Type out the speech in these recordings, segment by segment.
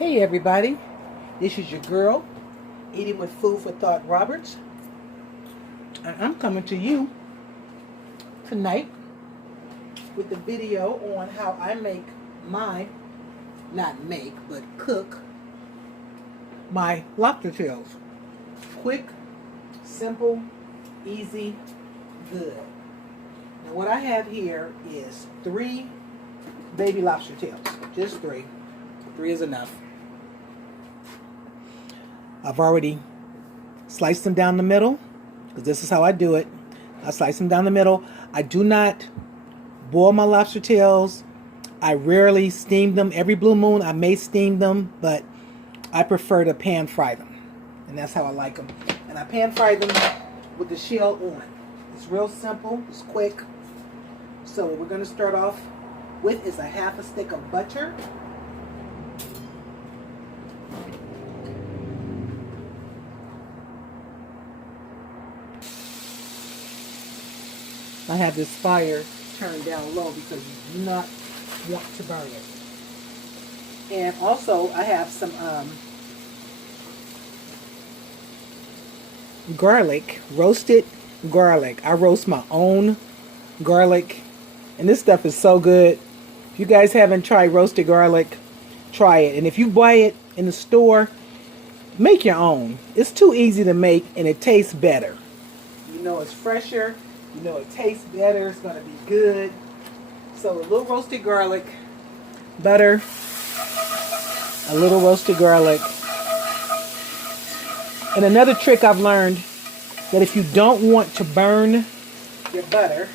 Hey everybody, this is your girl, Eating with Food for Thought Roberts. And I'm coming to you tonight with a video on how I make cook my lobster tails. Quick, simple, easy, good. Now what I have here is 3 baby lobster tails, just 3. 3 is enough. I've already sliced them down the middle, because this is how I do it. I slice them down the middle. I do not boil my lobster tails. I rarely steam them. Every blue moon I may steam them, but I prefer to pan fry them. And that's how I like them. And I pan fry them with the shell on. It's real simple. It's quick. So what we're going to start off with is a half a stick of butter. I have this fire turned down low because you do not want to burn it. And also I have some garlic, roasted garlic. I roast my own garlic, and this stuff is so good. If you guys haven't tried roasted garlic, try it. And if you buy it in the store, make your own. It's too easy to make and it tastes better. You know it's fresher. You know it tastes better. It's going to be good. So a little roasted garlic, butter, a little roasted garlic. And another trick I've learned, that if you don't want to burn your butter,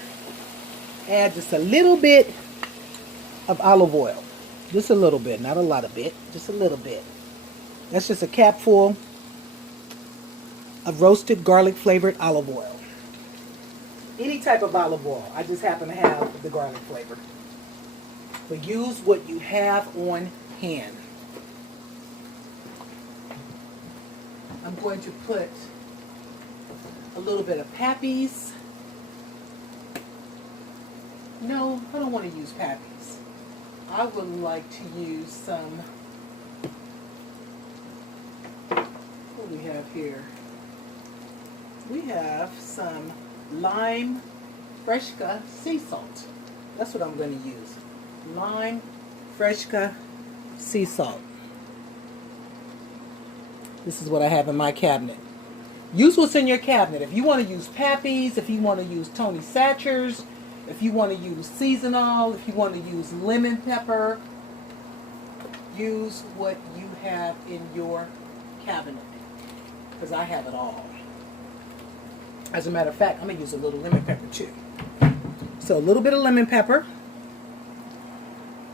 add just a little bit of olive oil. Just a little bit, not a lot of it, just a little bit. That's just a capful of roasted garlic flavored olive oil. Any type of olive oil. I just happen to have the garlic flavor. But use what you have on hand. I'm going to put a little bit of Pappy's. No, I don't want to use Pappy's. I would like to use some, what do we have here? We have some lime fresca sea salt. That's what I'm going to use. Lime fresca sea salt. This is what I have in my cabinet. Use what's in your cabinet. If you want to use Pappy's, if you want to use Tony Satcher's, if you want to use seasonal, if you want to use lemon pepper, use what you have in your cabinet. Because I have it all. As a matter of fact, I'm going to use a little lemon pepper too. So a little bit of lemon pepper.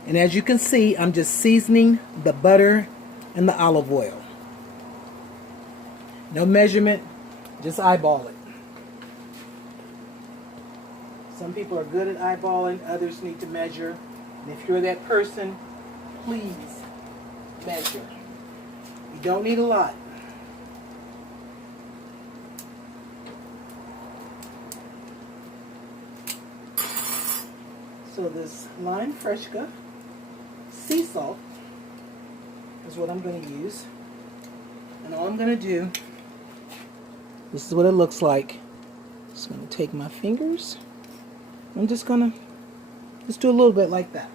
And as you can see, I'm just seasoning the butter and the olive oil. No measurement, just eyeball it. Some people are good at eyeballing, others need to measure. And if you're that person, please measure. You don't need a lot. So this lime fresca sea salt is what I'm going to use. And all I'm going to do, this is what it looks like. Just going to take my fingers. I'm just going to just do a little bit like that.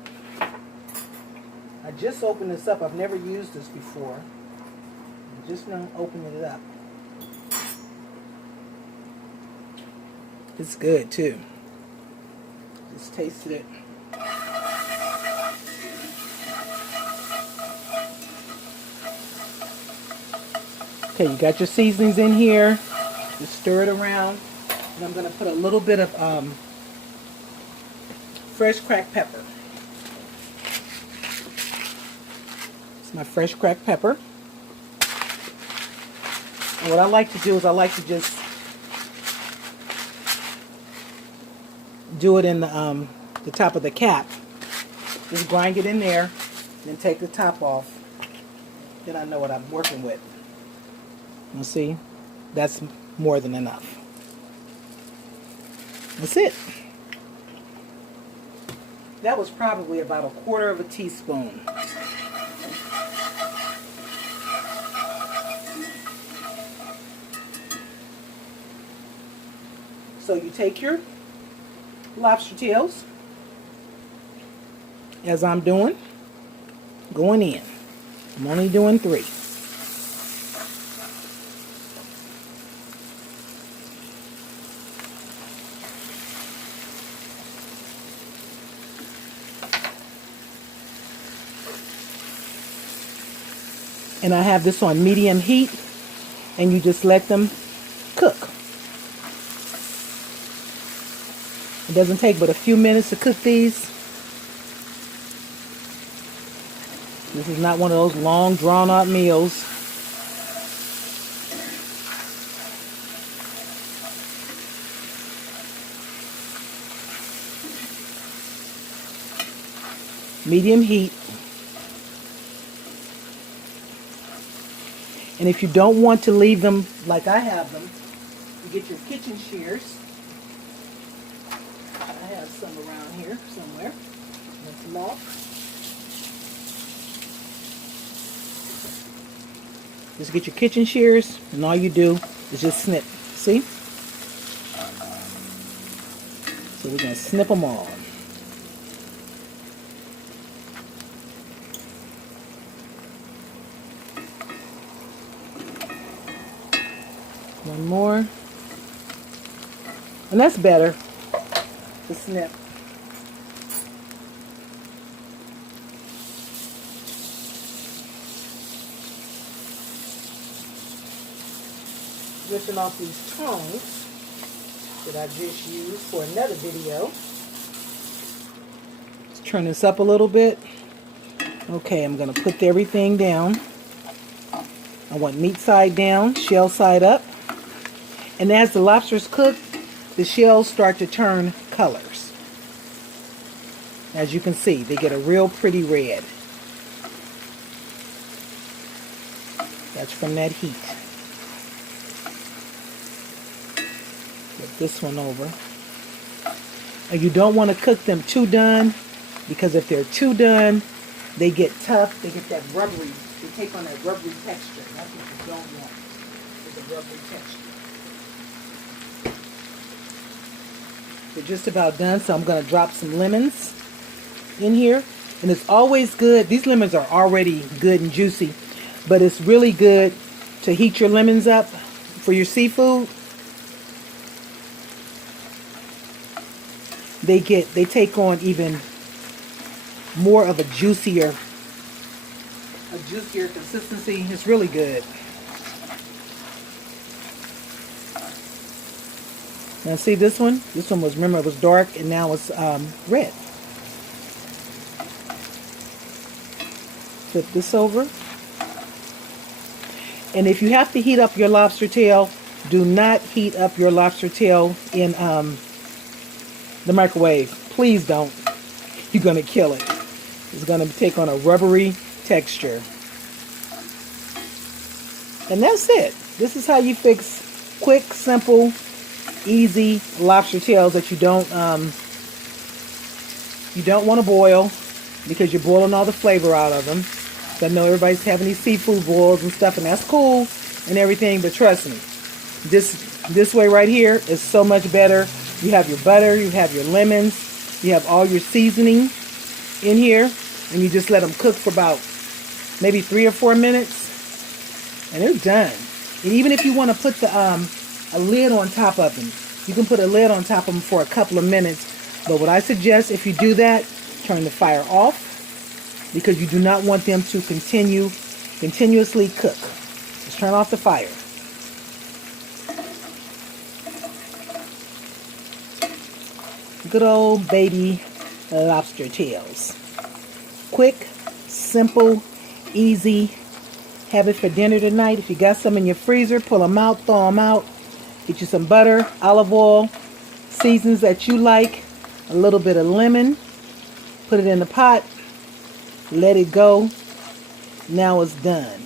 I just opened this up. I've never used this before. I'm just now opening it up. It's good too. Just tasted it. Okay, you got your seasonings in here. Just stir it around. And I'm going to put a little bit of fresh cracked pepper. It's my fresh cracked pepper. And what I like to do is I like to just do it in the top of the cap. Just grind it in there, then take the top off. Then I know what I'm working with. You see, that's more than enough. That's it. That was probably about 1/4 of a teaspoon. So you take your lobster tails, as I'm doing, going in. I'm only doing 3. And I have this on medium heat, and you just let them cook. It doesn't take but a few minutes to cook these. This is not one of those long, drawn-out meals. Medium heat. And if you don't want to leave them like I have them, you get your kitchen shears. I have some around here somewhere. Rinse them off. Just get your kitchen shears, and all you do is just snip. See? So we're going to snip them all. One more. And that's better to snip. Ripping off these tongs that I just used for another video. Let's turn this up a little bit. Okay, I'm going to put everything down. I want meat side down, shell side up. And as the lobsters cook, the shells start to turn colors. As you can see, they get a real pretty red. That's from that heat. Flip this one over. And you don't want to cook them too done, because if they're too done, they get tough. They get that rubbery. They take on that rubbery texture. That's what you don't want, is a rubbery texture. They're just about done, so I'm going to drop some lemons in here. And it's always good. These lemons are already good and juicy, but it's really good to heat your lemons up for your seafood. They take on even more of a juicier consistency. It's really good. Now see this one? This one was, remember, it was dark, and now it's red. Flip this over. And if you have to heat up your lobster tail, do not heat up your lobster tail in the microwave. Please don't. You're going to kill it. It's going to take on a rubbery texture. And that's it. This is how you fix quick, simple, easy lobster tails that you don't want to boil, because you're boiling all the flavor out of them. So I know everybody's having these seafood boils and stuff, and that's cool and everything, but trust me, this way right here is so much better. You have your butter, you have your lemons, you have all your seasoning in here, and you just let them cook for about maybe 3 or 4 minutes, and they're done. And even if you want to put the a lid on top of them, you can put a lid on top of them for a couple of minutes. But what I suggest, if you do that, turn the fire off, because you do not want them to continuously cook. Just turn off the fire. Good old baby lobster tails. Quick, simple, easy. Have it for dinner tonight. If you got some in your freezer, pull them out, thaw them out. Get you some butter, olive oil, seasons that you like, a little bit of lemon. Put it in the pot. Let it go. Now it's done.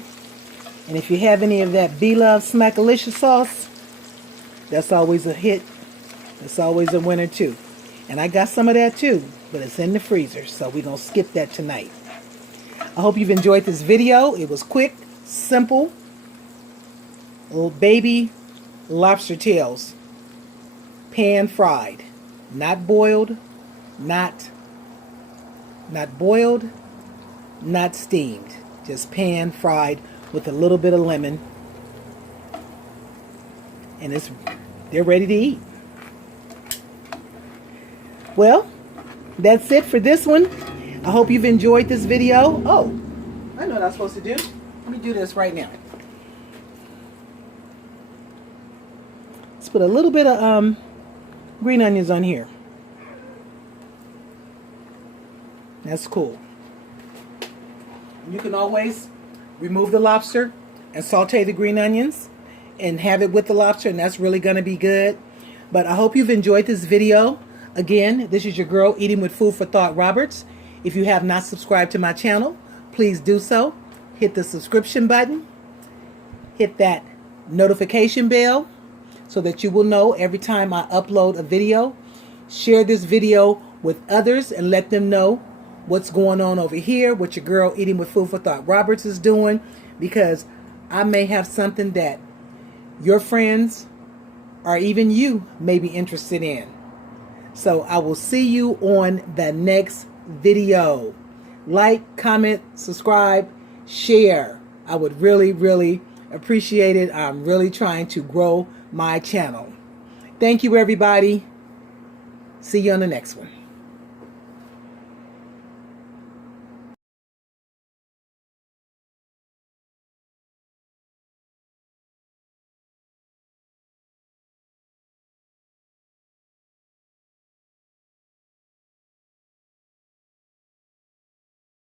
And if you have any of that Be-Love Smackalicious sauce, that's always a hit. That's always a winner too. And I got some of that too, but it's in the freezer, so we're going to skip that tonight. I hope you've enjoyed this video. It was quick, simple, little baby lobster tails. pan fried, not boiled, not boiled, not steamed, just pan fried with a little bit of lemon, and they're ready to eat. Well, that's it for this one. I hope you've enjoyed this video. Oh, I know what I'm supposed to do. Let me do this right now. Let's put a little bit of green onions on here. That's cool. You can always remove the lobster and saute the green onions and have it with the lobster, and that's really going to be good. But I hope you've enjoyed this video. Again, this is your girl Eating with Food for Thought Roberts. If you have not subscribed to my channel, please do so. Hit the subscription button. Hit that notification bell so that you will know every time I upload a video. Share this video with others and let them know what's going on over here, what your girl Eating with Food for Thought Roberts is doing, because I may have something that your friends or even you may be interested in. So I will see you on the next video. Like, comment, subscribe, share. I would really, really appreciate it. I'm really trying to grow my channel. Thank you, everybody. See you on the next one.